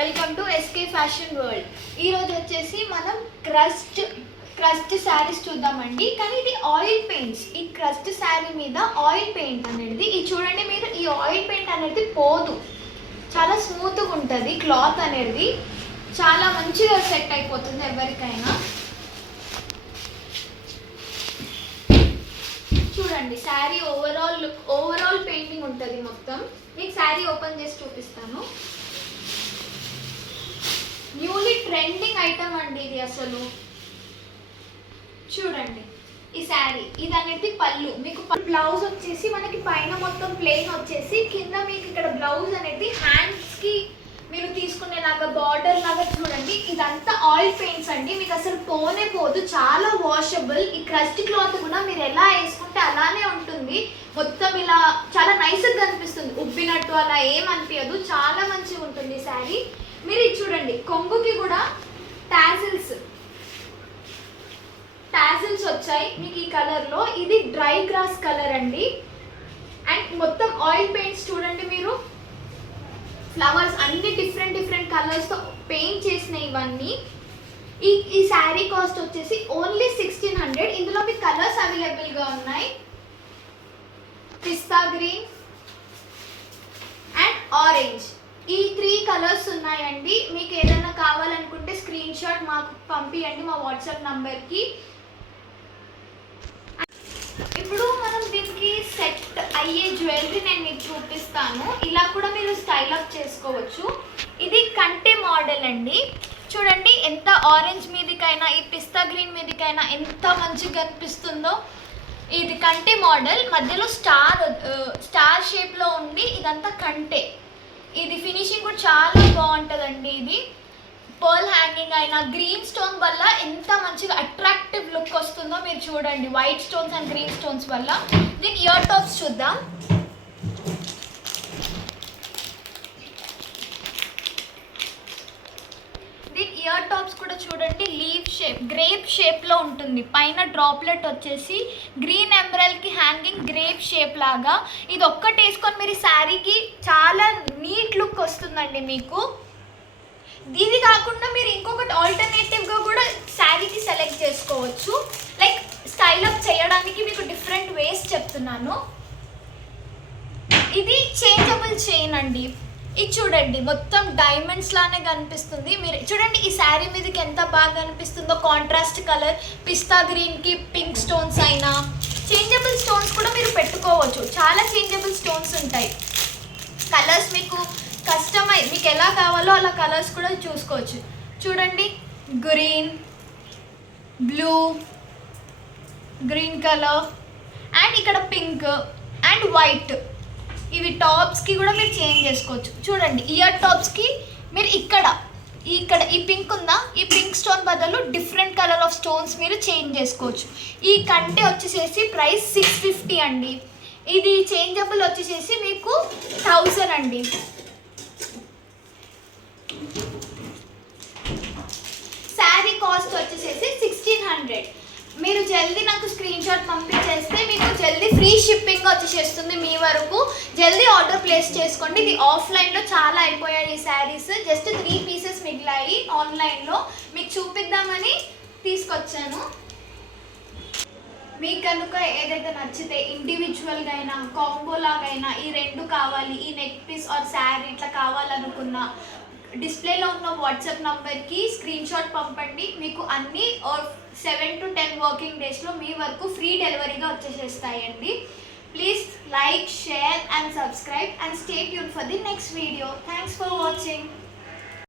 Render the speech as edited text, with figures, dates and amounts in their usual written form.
Welcome to SK fashion world. ఈరోజు వచ్చేసి మనం క్రస్ట్ శారీస్ చూద్దామండి. కానీ ఇది ఆయిల్ పెయింట్స్. ఈ క్రస్ట్ శారీ మీద ఆయిల్ పెయింట్ అనేది ఇది చూడండి మీరు. ఈ ఆయిల్ పెయింట్ అనేది పోదు, చాలా స్మూత్గా ఉంటుంది. క్లాత్ అనేది చాలా మంచిగా సెట్ అయిపోతుంది ఎవరికైనా. చూడండి శారీ ఓవరాల్ పెయింటింగ్ ఉంటుంది మొత్తం. మీకు శారీ ఓపెన్ చేసి చూపిస్తాను. న్యూలీ ట్రెండింగ్ ఐటమ్ అండి ఇది. అసలు చూడండి ఈ శారీ, ఇది అనేది పళ్ళు. మీకు బ్లౌజ్ వచ్చేసి మనకి పైన మొత్తం ప్లెయిన్ వచ్చేసి, కింద మీకు ఇక్కడ బ్లౌజ్ అనేది హ్యాండ్స్కి మీరు తీసుకునేలాగా బార్డర్ లాగా. చూడండి ఇదంతా ఆయిల్ పెయింట్స్ అండి. మీకు అసలు పోనే పోదు, చాలా వాషబుల్. ఈ క్రస్ట్ క్లాత్ కూడా మీరు ఎలా వేసుకుంటే అలానే ఉంటుంది. మొత్తం ఇలా చాలా నైస్గా కనిపిస్తుంది, ఉబ్బినట్టు అలా ఏమనిపించదు. చాలా మంచిగా ఉంటుంది ఈ శారీ. మీరు ఇది చూడండి, కొంగుకి కూడా టాజిల్స్ వచ్చాయి మీకు ఈ కలర్లో. ఇది డ్రై గ్రాస్ కలర్ అండి. అండ్ మొత్తం ఆయిల్ పెయింట్స్ చూడండి మీరు. ఫ్లవర్స్ అన్ని డిఫరెంట్ కలర్స్తో పెయింట్ చేసిన ఇవన్నీ. ఈ శారీ కాస్ట్ వచ్చేసి ఓన్లీ 1600. ఇందులో మీకు కలర్స్ అవైలబుల్గా ఉన్నాయి. పిస్తా గ్రీన్ అండ్ ఆరెంజ్, ఈ 3 కలర్స్ ఉన్నాయండి. మీకు ఏదైనా కావాలనుకుంటే స్క్రీన్ షాట్ మాకు పంపించండి మా వాట్సాప్ నంబర్కి. ఇప్పుడు మనం దీనికి సెట్ అయ్యే జ్యువెలరీ నేను మీకు చూపిస్తాను. ఇలా కూడా మీరు స్టైల్ అప్ చేసుకోవచ్చు. ఇది కంటే మోడల్ అండి. చూడండి ఎంత ఆరెంజ్ మీదికైనా, ఈ పిస్తా గ్రీన్ మీదికైనా ఎంత మంచిగా కనిపిస్తుందో. ఇది కంటే మోడల్, మధ్యలో స్టార్ షేప్లో ఉంది. ఇదంతా కంటే. ఇది ఫినిషింగ్ కూడా చాలా బాగుంటుందండి. ఇది పర్ల్ హ్యాంగింగ్ అయినా గ్రీన్ స్టోన్ వల్ల ఎంత మంచిగా అట్రాక్టివ్ లుక్ వస్తుందో మీరు చూడండి. White stones and green stones వల్ల. దీని ఇయర్ టాప్స్ చూద్దాం. దీని ఇయర్ టాప్స్ కూడా చూడండి, లీవ్ షేప్, గ్రేప్ షేప్లో ఉంటుంది. పైన డ్రాప్లెట్ వచ్చేసి గ్రీన్ ఎంబ్రెల్కి హ్యాంగింగ్ గ్రేప్ షేప్ లాగా. ఇది ఒక్కటి వేసుకొని మీరు శారీకి చాలా నీట్ లుక్ వస్తుందండి మీకు. ఇది కాకుండా మీరు ఇంకొకటి ఆల్టర్నేటివ్గా కూడా శారీకి సెలెక్ట్ చేసుకోవచ్చు. లైక్ స్టైల్ అప్ చేయడానికి మీకు డిఫరెంట్ వేస్ చెప్తున్నాను. ఇది చేంజబుల్ చైన్ అండి. ఇది చూడండి మొత్తం డైమండ్స్ లానే కనిపిస్తుంది. మీరు చూడండి ఈ శారీ మీదకి ఎంత బాగా కనిపిస్తుందో. కాంట్రాస్ట్ కలర్, పిస్తా గ్రీన్కి పింక్ స్టోన్స్ అయినా. చేంజబుల్ స్టోన్స్ కూడా మీరు పెట్టుకోవచ్చు. చాలా చేంజబుల్ స్టోన్స్ ఉంటాయి. కలర్స్ మీకు కస్టమైజ్, మీకు ఎలా కావాలో అలా కలర్స్ కూడా చూసుకోవచ్చు. చూడండి green, blue, green colour and ఇక్కడ పింక్ అండ్ వైట్. ఇవి టాప్స్కి కూడా మీరు చేంజ్ చేసుకోవచ్చు. చూడండి ఇయర్ టాప్స్కి మీరు ఇక్కడ ఈ పింక్ ఉందా, ఈ పింక్ స్టోన్ బదులు డిఫరెంట్ కలర్ ఆఫ్ స్టోన్స్ మీరు చేంజ్ చేసుకోవచ్చు. ఈ కంటే వచ్చేసేసి ప్రైస్ 650 అండి. ఇది చేంజబుల్ వచ్చేసేసి మీకు 1000 అండి. శారీ కాస్ట్ వచ్చేసేసి 1600. మీరు జల్దీ నాకు స్క్రీన్ షాట్ పంపించేస్తే మీకు జల్దీ ఫ్రీ షిప్పింగ్ వచ్చేసేస్తుంది మీ వరకు. జల్దీ ఆర్డర్ ప్లేస్ చేసుకోండి. ఇది ఆఫ్లైన్లో చాలా అయిపోయాయి ఈ శారీస్. జస్ట్ 3 పీసెస్ మిగిలాయి ఆన్లైన్లో. మీకు చూపిద్దామని తీసుకొచ్చాను. మీకు కనుక ఏదైతే నచ్చితే ఇండివిజువల్గా అయినా కాంబో లాగైనా ఈ 2 కావాలి, ఈ నెక్ పీస్ ఆర్ శారీ ఇట్లా కావాలనుకున్నా డిస్ప్లేలో ఉన్న వాట్సాప్ నంబర్కి స్క్రీన్ షాట్ పంపండి. మీకు అన్నీ 7 to 10 వర్కింగ్ డేస్లో మీ వరకు ఫ్రీ డెలివరీగా వచ్చేసేస్తాయండి. Please like, share and subscribe and stay tune for the next video. Thanks for watching.